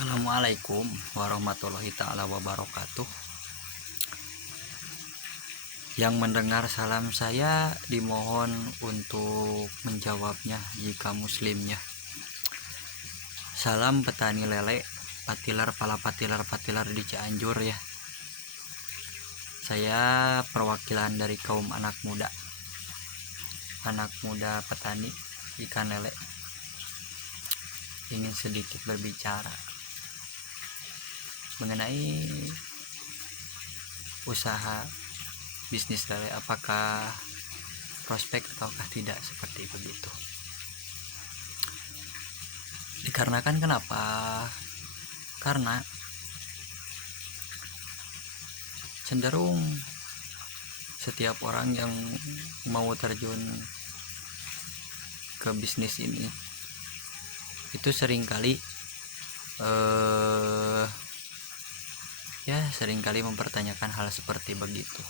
Assalamualaikum warahmatullahi ta'ala wabarakatuh. Yang mendengar salam saya dimohon untuk menjawabnya jika muslimnya. Salam petani lele, patilar pala patilar di Cianjur ya. Saya perwakilan dari kaum anak muda petani ikan lele. Ingin sedikit berbicara mengenai usaha bisnis lele, apakah prospek ataukah tidak, seperti begitu. Dikarenakan kenapa? Karena cenderung setiap orang yang mau terjun ke bisnis ini itu seringkali seringkali mempertanyakan hal seperti begitu.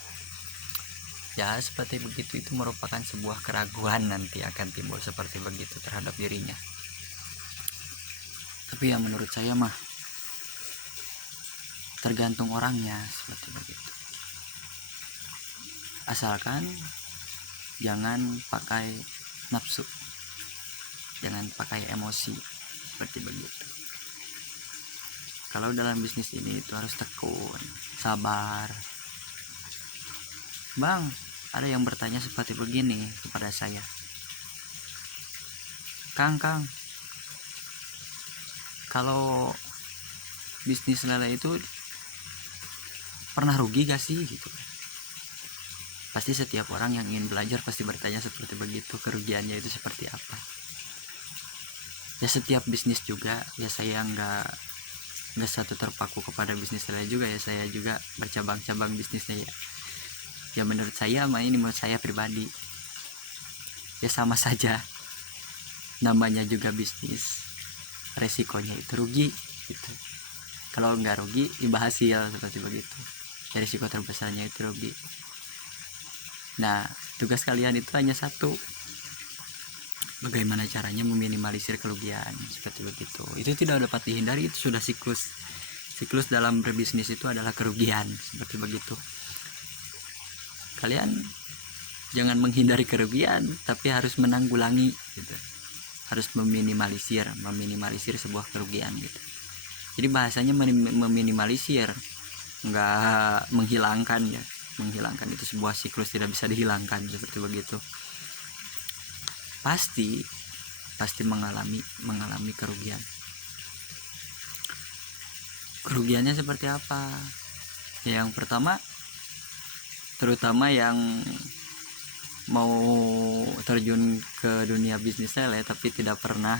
Ya, seperti begitu itu merupakan sebuah keraguan nanti akan timbul seperti begitu terhadap dirinya. Tapi yang menurut saya mah tergantung orangnya seperti begitu. Asalkan jangan pakai nafsu, jangan pakai emosi seperti begitu. Kalau dalam bisnis ini itu harus tekun, sabar. Bang, ada yang bertanya seperti begini kepada saya. Kang, kalau bisnis lele itu pernah rugi gak sih gitu? Pasti setiap orang yang ingin belajar pasti bertanya seperti begitu, kerugiannya itu seperti apa. Ya setiap bisnis juga, ya saya nggak satu terpaku kepada bisnis lele juga ya, saya juga bercabang-cabang bisnisnya ya. Ya menurut saya pribadi ya sama saja, namanya juga bisnis, resikonya itu rugi gitu. Kalau nggak rugi imbal hasil seperti begitu ya, risiko terbesarnya itu rugi. Nah, tugas kalian itu hanya satu, bagaimana caranya meminimalisir kerugian seperti begitu. Itu tidak dapat dihindari, itu sudah siklus dalam berbisnis itu adalah kerugian seperti begitu. Kalian jangan menghindari kerugian, tapi harus menanggulangi gitu. Harus meminimalisir sebuah kerugian gitu. Jadi bahasanya meminimalisir, enggak menghilangkan ya. Menghilangkan itu sebuah siklus tidak bisa dihilangkan seperti begitu. Pasti mengalami kerugian. Kerugiannya seperti apa? Yang pertama, terutama yang mau terjun ke dunia bisnis lele tapi tidak pernah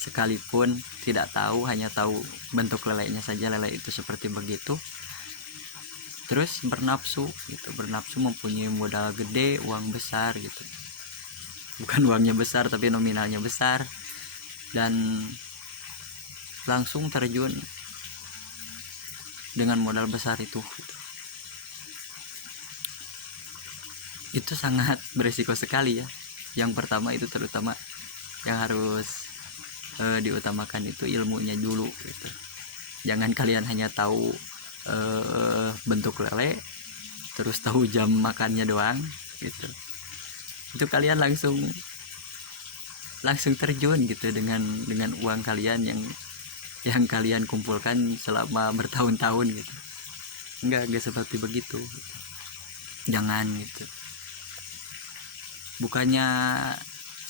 sekalipun, tidak tahu, hanya tahu bentuk lelenya saja, lele itu seperti begitu, terus bernafsu mempunyai modal gede, uang besar gitu, bukan uangnya besar tapi nominalnya besar, dan langsung terjun dengan modal besar itu sangat berisiko sekali ya. Yang pertama itu terutama yang harus diutamakan itu ilmunya dulu gitu. Jangan kalian hanya tahu bentuk lele terus tahu jam makannya doang gitu. Itu kalian langsung terjun gitu dengan uang kalian yang kalian kumpulkan selama bertahun-tahun gitu. Enggak seperti begitu gitu. Jangan gitu. Bukannya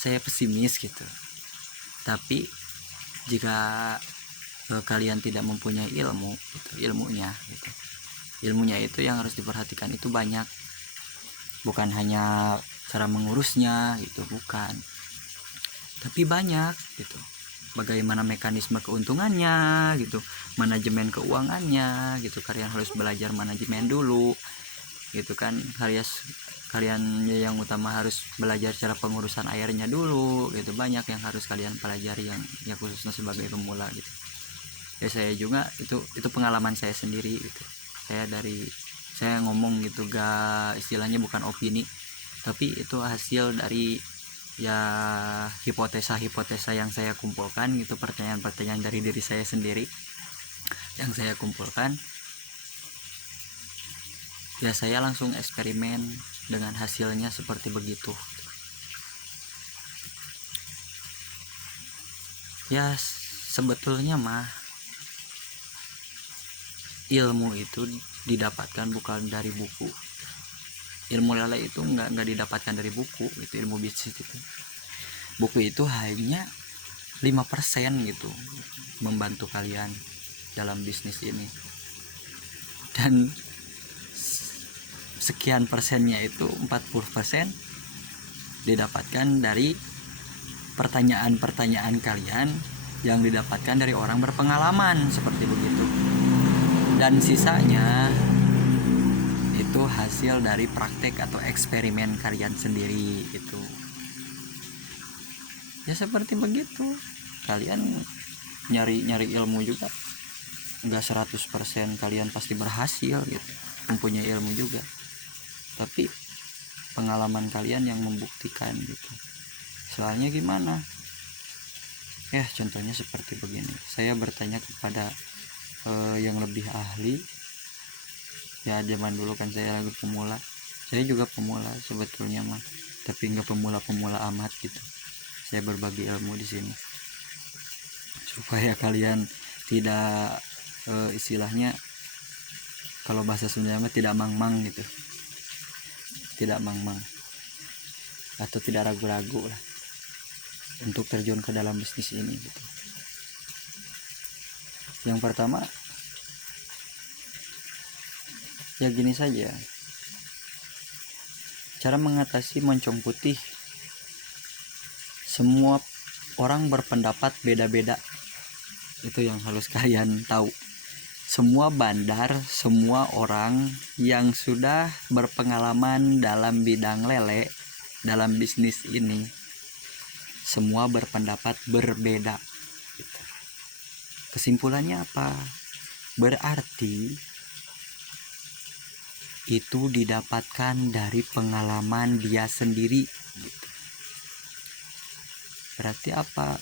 saya pesimis gitu, tapi jika kalian tidak mempunyai ilmunya itu yang harus diperhatikan itu banyak, bukan hanya cara mengurusnya itu, bukan, tapi banyak gitu, bagaimana mekanisme keuntungannya gitu, manajemen keuangannya gitu. Kalian harus belajar manajemen dulu gitu kan. Kalian yang utama harus belajar cara pengurusan airnya dulu gitu. Banyak yang harus kalian pelajari yang khususnya sebagai pemula gitu ya. Saya juga itu pengalaman saya sendiri gitu. Saya ngomong gitu, gak, istilahnya bukan opini, tapi itu hasil dari ya hipotesa yang saya kumpulkan gitu, pertanyaan dari diri saya sendiri. yang saya kumpulkan, ya saya langsung eksperimen dengan hasilnya seperti begitu. Ya sebetulnya mah ilmu itu didapatkan bukan dari buku. Ilmu lele itu nggak didapatkan dari buku, itu ilmu bisnis itu. Buku itu hanya 5% gitu membantu kalian dalam bisnis ini, dan sekian persennya itu 40% didapatkan dari pertanyaan-pertanyaan kalian yang didapatkan dari orang berpengalaman seperti begitu, dan sisanya itu hasil dari praktek atau eksperimen kalian sendiri gitu. Ya seperti begitu, kalian nyari ilmu juga nggak 100% kalian pasti berhasil gitu, mempunyai ilmu juga, tapi pengalaman kalian yang membuktikan gitu. Soalnya gimana ya, contohnya seperti begini, saya bertanya kepada yang lebih ahli. Ya zaman dulu kan saya lagi pemula, saya juga pemula sebetulnya mah, tapi nggak pemula amat gitu. Saya berbagi ilmu di sini supaya kalian tidak istilahnya kalau bahasa Sunda tidak mang-mang gitu, tidak mang-mang atau tidak ragu-ragu lah untuk terjun ke dalam bisnis ini gitu. Yang pertama ya gini saja, cara mengatasi moncong putih. Semua orang berpendapat beda-beda, itu yang harus kalian tahu. Semua bandar, semua orang yang sudah berpengalaman dalam bidang lele, dalam bisnis ini, semua berpendapat berbeda. Kesimpulannya apa? Berarti itu didapatkan dari pengalaman dia sendiri gitu. Berarti apa?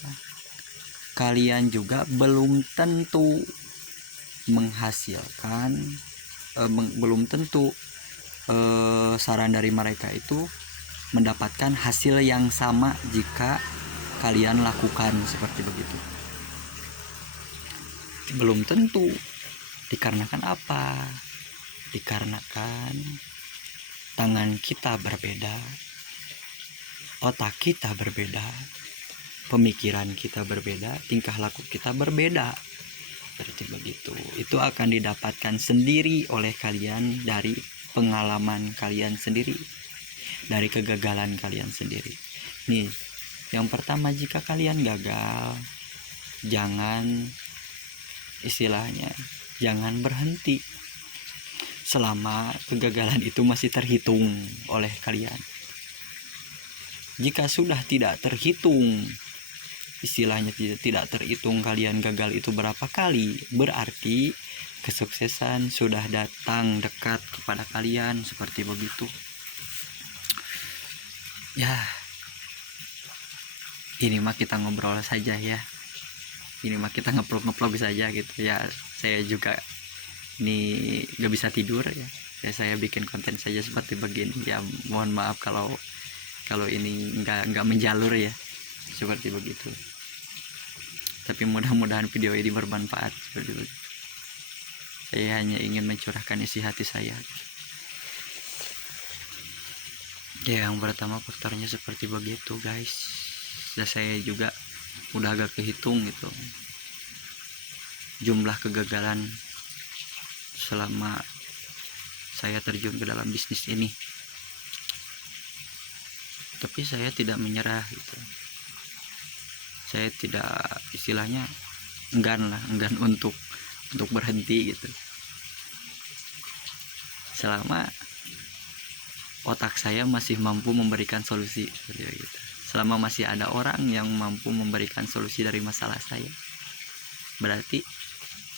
Kalian juga belum tentu menghasilkan, belum tentu saran dari mereka itu mendapatkan hasil yang sama jika kalian lakukan seperti begitu. Belum tentu. Dikarenakan apa? Dikarenakan tangan kita berbeda, otak kita berbeda, pemikiran kita berbeda, tingkah laku kita berbeda. Seperti begitu. Itu akan didapatkan sendiri oleh kalian dari pengalaman kalian sendiri, dari kegagalan kalian sendiri. Nih, yang pertama, jika kalian gagal, jangan istilahnya jangan berhenti selama kegagalan itu masih terhitung oleh kalian. Jika sudah tidak terhitung, istilahnya tidak terhitung kalian gagal itu berapa kali, berarti kesuksesan sudah datang dekat kepada kalian seperti begitu. Ya, ini mah kita ngobrol saja ya. Ini mah kita ngeplog saja gitu ya. Saya juga ini gak bisa tidur ya. Saya bikin konten saja seperti begini. Ya mohon maaf kalau ini nggak menjalur ya, seperti begitu. Tapi mudah-mudahan video ini bermanfaat seperti itu. Saya hanya ingin mencurahkan isi hati saya. Ya, yang pertama faktornya seperti begitu guys. Dan saya juga udah agak kehitung gitu jumlah kegagalan selama saya terjun ke dalam bisnis ini. Tapi saya tidak menyerah gitu. Saya tidak istilahnya enggan untuk berhenti gitu. Selama otak saya masih mampu memberikan solusi gitu. Selama masih ada orang yang mampu memberikan solusi dari masalah saya, berarti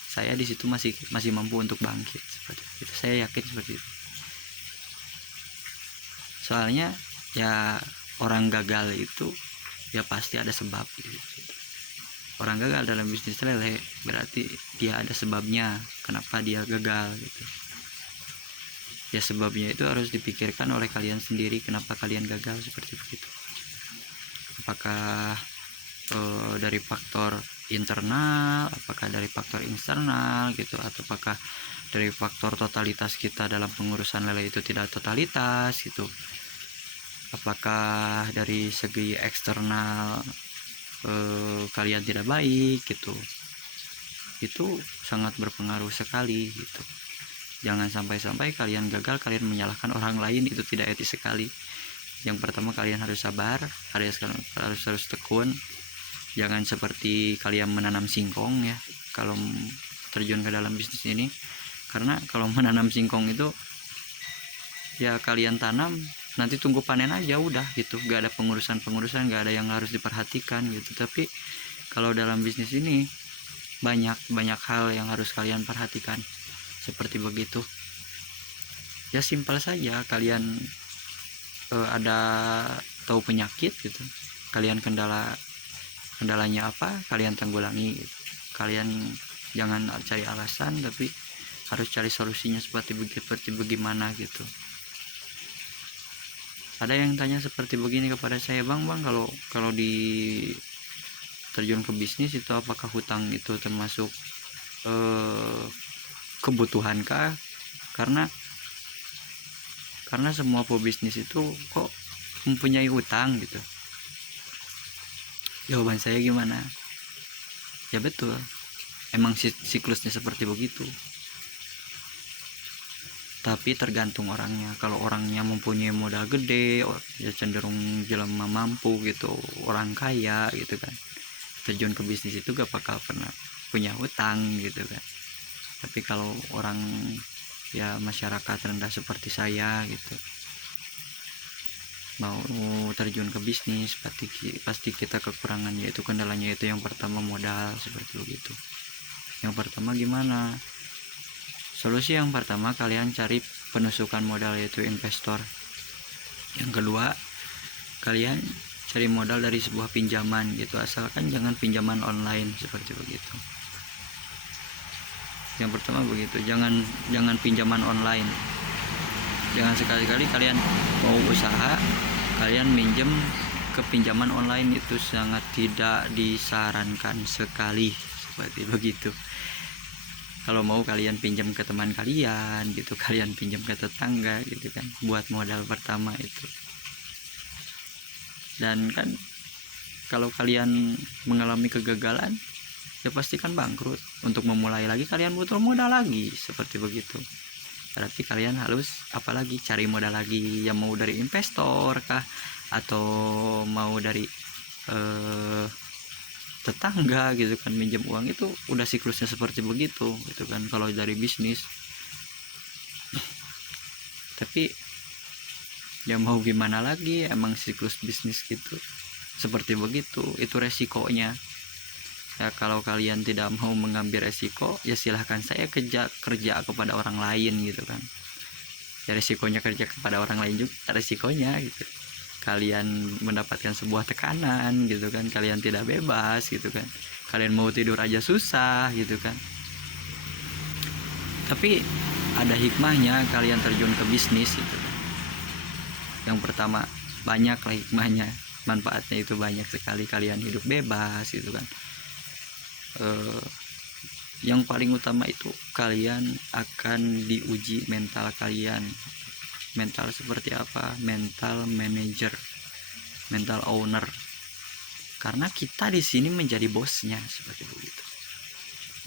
saya di situ masih mampu untuk bangkit seperti itu. Saya yakin seperti itu. Soalnya ya orang gagal itu ya pasti ada sebab gitu. orang gagal dalam bisnis lele berarti dia ada sebabnya kenapa dia gagal gitu. Ya sebabnya itu harus dipikirkan oleh kalian sendiri, kenapa kalian gagal seperti begitu. Apakah dari faktor internal, apakah dari faktor eksternal gitu, atau apakah dari faktor totalitas kita dalam pengurusan lele itu tidak totalitas gitu. Apakah dari segi eksternal kalian tidak baik gitu. Itu sangat berpengaruh sekali gitu. Jangan sampai-sampai kalian gagal, kalian menyalahkan orang lain, itu tidak etis sekali. Yang pertama kalian harus sabar, harus tekun. Jangan seperti kalian menanam singkong ya kalau terjun ke dalam bisnis ini. Karena kalau menanam singkong itu ya kalian tanam, nanti tunggu panen aja udah gitu, gak ada pengurusan, gak ada yang harus diperhatikan gitu. Tapi kalau dalam bisnis ini banyak hal yang harus kalian perhatikan seperti begitu. Ya simpel saja, kalian ada tahu penyakit gitu, kalian kendalanya apa, kalian tanggulangi gitu. Kalian jangan cari alasan, tapi harus cari solusinya seperti bagaimana gitu. Ada yang tanya seperti begini kepada saya, bang kalau di terjun ke bisnis itu apakah hutang itu termasuk kebutuhan kah? Karena semua pebisnis itu kok mempunyai hutang gitu. Jawaban saya gimana? Ya betul, emang siklusnya seperti begitu. Tapi tergantung orangnya. Kalau orangnya mempunyai modal gede, ya cenderung jelema mampu gitu, orang kaya gitu kan, terjun ke bisnis itu gak bakal pernah punya hutang gitu kan. Tapi kalau orang ya masyarakat rendah seperti saya gitu, mau terjun ke bisnis pasti kita kekurangan, yaitu kendalanya itu yang pertama modal seperti begitu. Yang pertama gimana? Solusi yang pertama, kalian cari penusukan modal, yaitu investor. Yang kedua, kalian cari modal dari sebuah pinjaman gitu, asalkan jangan pinjaman online seperti begitu. Yang pertama begitu, jangan pinjaman online. Jangan sekali-kali kalian mau usaha, kalian minjem ke pinjaman online, itu sangat tidak disarankan sekali seperti begitu. Kalau mau kalian pinjam ke teman kalian gitu, kalian pinjam ke tetangga gitu kan, buat modal pertama itu. Dan kan kalau kalian mengalami kegagalan, ya pasti kan bangkrut. Untuk memulai lagi kalian butuh modal lagi seperti begitu. Berarti kalian harus apalagi cari modal lagi, yang mau dari investor kah, atau mau dari tetangga gitu kan, minjem uang. Itu udah siklusnya seperti begitu gitu kan kalau dari bisnis. Tapi ya mau gimana lagi, emang siklus bisnis gitu seperti begitu, itu resikonya ya. Kalau kalian tidak mau mengambil resiko, ya silahkan saya kerja kepada orang lain gitu kan. Ya resikonya kerja kepada orang lain juga resikonya gitu, kalian mendapatkan sebuah tekanan gitu kan, kalian tidak bebas gitu kan, kalian mau tidur aja susah gitu kan. Tapi ada hikmahnya kalian terjun ke bisnis gitu kan. Yang pertama, banyak lah hikmahnya, manfaatnya itu banyak sekali, kalian hidup bebas gitu kan. Yang paling utama itu kalian akan diuji mental kalian. Mental seperti apa? Mental manager, mental owner. Karena kita di sini menjadi bosnya seperti begitu.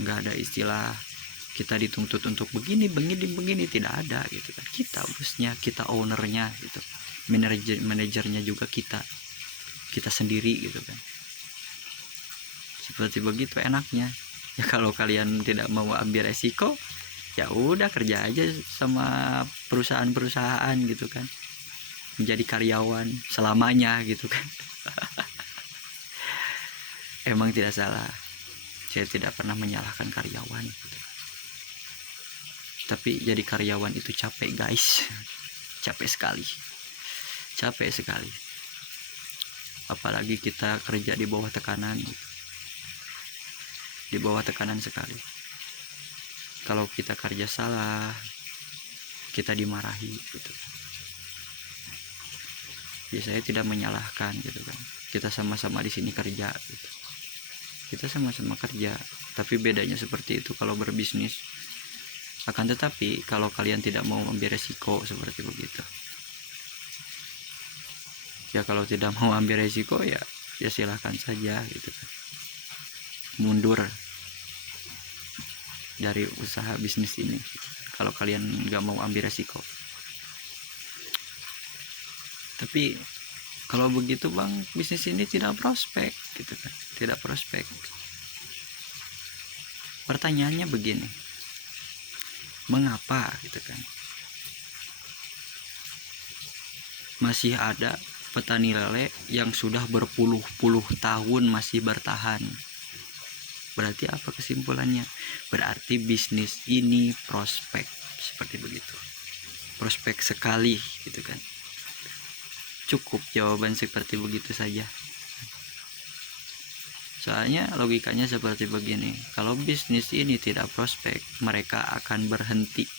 Nggak ada istilah kita dituntut untuk begini, tidak ada gitu kan. Kita bosnya, kita ownernya gitu. Manajernya juga kita sendiri gitu kan. Seperti begitu enaknya. Ya kalau kalian tidak mau ambil resiko, ya udah kerja aja sama perusahaan gitu kan, menjadi karyawan selamanya gitu kan. Emang tidak salah, saya tidak pernah menyalahkan karyawan gitu. Tapi jadi karyawan itu capek guys, capek sekali, apalagi kita kerja di bawah tekanan gitu. di bawah tekanan sekali. Kalau kita kerja salah, kita dimarahi gitu. Ya saya tidak menyalahkan gitu kan. Kita sama-sama di sini kerja gitu. Kita sama-sama kerja, tapi bedanya seperti itu kalau berbisnis. Akan tetapi kalau kalian tidak mau ambil resiko seperti begitu, ya kalau tidak mau ambil resiko ya silahkan saja gitu kan. Mundur dari usaha bisnis ini kalau kalian nggak mau ambil resiko. Tapi kalau begitu bang, bisnis ini tidak prospek gitu kan, tidak prospek. Pertanyaannya begini, mengapa gitu kan masih ada petani lele yang sudah berpuluh-puluh tahun masih bertahan? Berarti apa kesimpulannya? Berarti bisnis ini prospek, seperti begitu. Prospek sekali gitu kan. Cukup jawaban seperti begitu saja. Soalnya logikanya seperti begini, kalau bisnis ini tidak prospek, mereka akan berhenti,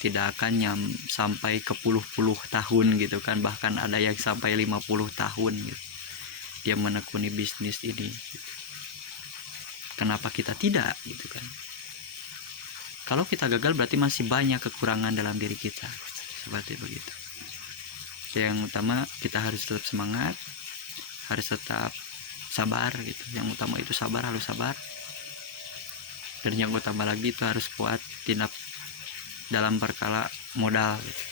tidak akan sampai ke puluh-puluh tahun gitu kan, bahkan ada yang sampai 50 tahun gitu dia menekuni bisnis ini gitu. Kenapa kita tidak gitu kan? Kalau kita gagal berarti masih banyak kekurangan dalam diri kita, seperti begitu. Yang utama kita harus tetap semangat, harus tetap sabar gitu. Yang utama itu sabar, harus sabar. Dan yang utama lagi itu harus kuat dalam perkara modal gitu.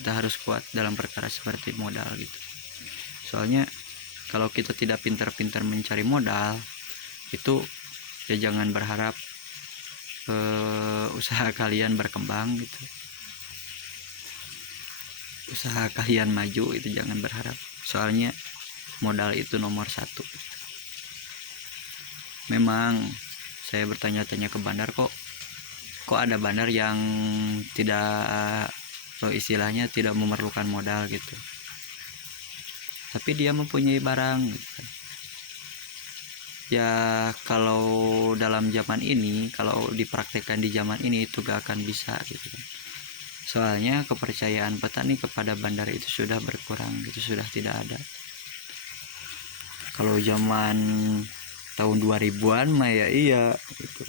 Kita harus kuat dalam perkara seperti modal gitu. Soalnya kalau kita tidak pintar-pintar mencari modal, itu ya jangan berharap usaha kalian berkembang gitu. Usaha kalian maju itu jangan berharap. Soalnya modal itu nomor satu. Memang saya bertanya-tanya ke bandar, kok ada bandar yang tidak istilahnya tidak memerlukan modal gitu, tapi dia mempunyai barang gitu. Ya kalau dalam zaman ini, kalau dipraktekkan di zaman ini itu gak akan bisa gitu kan. Soalnya kepercayaan petani kepada bandar itu sudah berkurang gitu, sudah tidak ada. Kalau zaman tahun 2000-an mah ya iya gitu.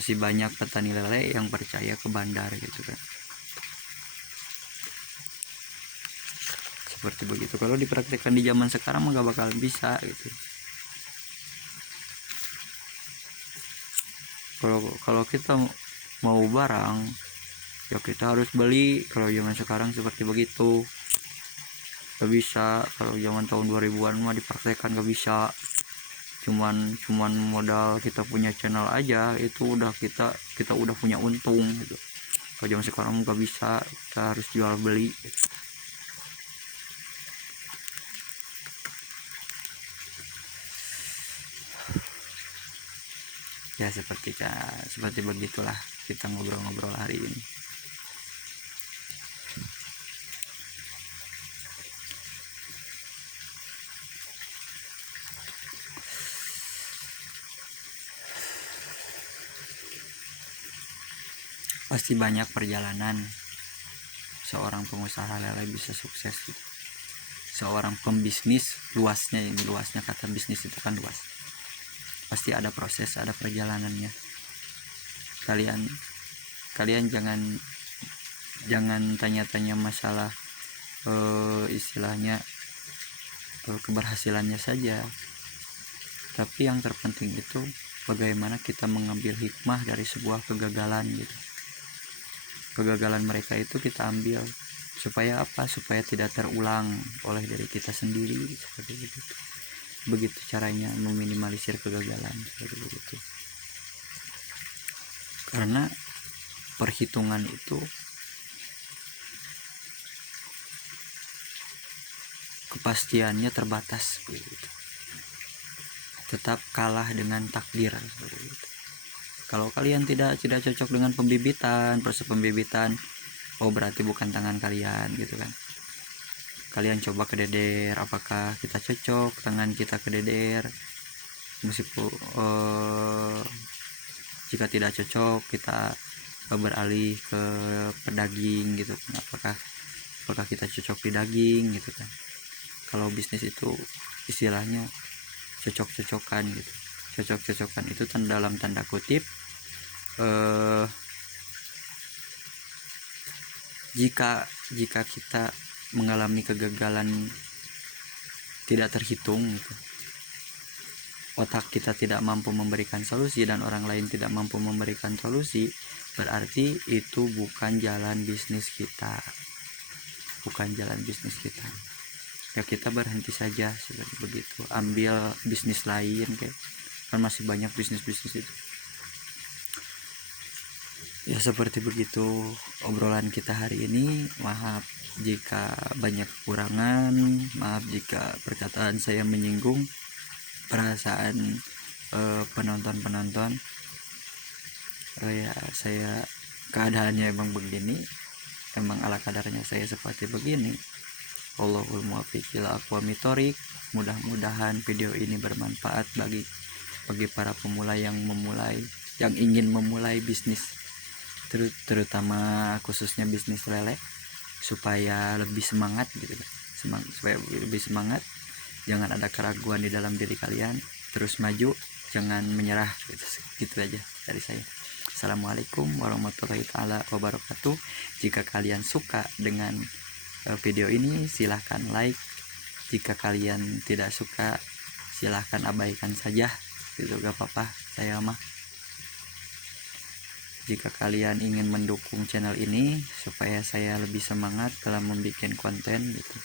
Masih banyak petani lele yang percaya ke bandar gitu kan. Seperti begitu. Kalau dipraktekkan di zaman sekarang mah gak bakal bisa gitu. Kalau kita mau barang ya kita harus beli. Kalau zaman sekarang seperti begitu gak bisa. Kalau zaman tahun 2000-an mah dipraktekkan gak bisa. Cuman modal kita punya channel aja itu udah kita udah punya untung gitu. Kalau zaman sekarang nggak bisa, kita harus jual beli gitu. Ya seperti begitulah kita ngobrol-ngobrol hari ini. Pasti banyak perjalanan seorang pengusaha lele bisa sukses gitu. Seorang pembisnis, luasnya kata bisnis itu kan luas. Pasti ada proses, ada perjalanannya. Kalian jangan tanya-tanya masalah istilahnya keberhasilannya saja, tapi yang terpenting itu bagaimana kita mengambil hikmah dari sebuah kegagalan gitu. Kegagalan mereka itu kita ambil supaya apa? Supaya tidak terulang oleh diri kita sendiri, seperti itu. Begitu caranya meminimalisir kegagalan, seperti itu. Karena perhitungan itu kepastiannya terbatas gitu. Tetap kalah dengan takdir gitu. Kalau kalian tidak cocok dengan proses pembibitan, oh berarti bukan tangan kalian gitu kan. Kalian coba ke DDR, apakah kita cocok tangan kita ke DDR? meskipun jika tidak cocok kita beralih ke pedaging gitu kan. Apakah kita cocok di daging gitu kan. Kalau bisnis itu istilahnya cocok-cocokan gitu. Cocok-cocokan itu dalam tanda kutip jika kita mengalami kegagalan tidak terhitung gitu, otak kita tidak mampu memberikan solusi dan orang lain tidak mampu memberikan solusi, berarti itu bukan jalan bisnis kita, ya kita berhenti saja seperti begitu, ambil bisnis lain kayak kan masih banyak bisnis itu. Ya seperti begitu obrolan kita hari ini. Maaf jika banyak kekurangan, maaf jika perkataan saya menyinggung perasaan penonton. Ya saya keadaannya emang begini, emang ala kadarnya saya seperti begini. Allahul muwaffiq ila aqwamit thoriq. Mudah-mudahan video ini bermanfaat bagi para pemula yang ingin memulai bisnis, terutama khususnya bisnis lele, supaya lebih semangat gitu kan. Supaya lebih semangat, jangan ada keraguan di dalam diri kalian, terus maju, jangan menyerah gitu aja dari saya. Assalamualaikum warahmatullahi taala wabarakatuh. Jika kalian suka dengan video ini silahkan like, jika kalian tidak suka silahkan abaikan saja gitu, gak apa-apa, saya mah. Jika kalian ingin mendukung channel ini supaya saya lebih semangat dalam membuat konten gitu,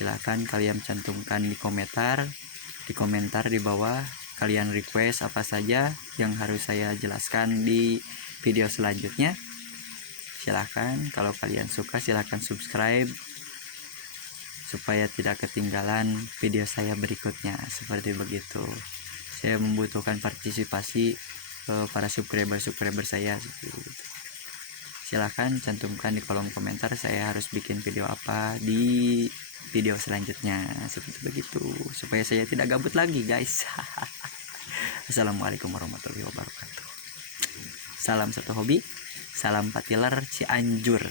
silahkan kalian cantumkan di komentar di bawah, kalian request apa saja yang harus saya jelaskan di video selanjutnya. Silahkan, kalau kalian suka silahkan subscribe supaya tidak ketinggalan video saya berikutnya, seperti begitu. Saya membutuhkan partisipasi para subscriber saya seperti itu. Silahkan cantumkan di kolom komentar saya harus bikin video apa di video selanjutnya, seperti begitu, supaya saya tidak gabut lagi guys. Assalamualaikum warahmatullahi wabarakatuh. Salam satu hobi, salam patiler Cianjur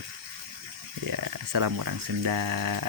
ya, salam orang Sunda.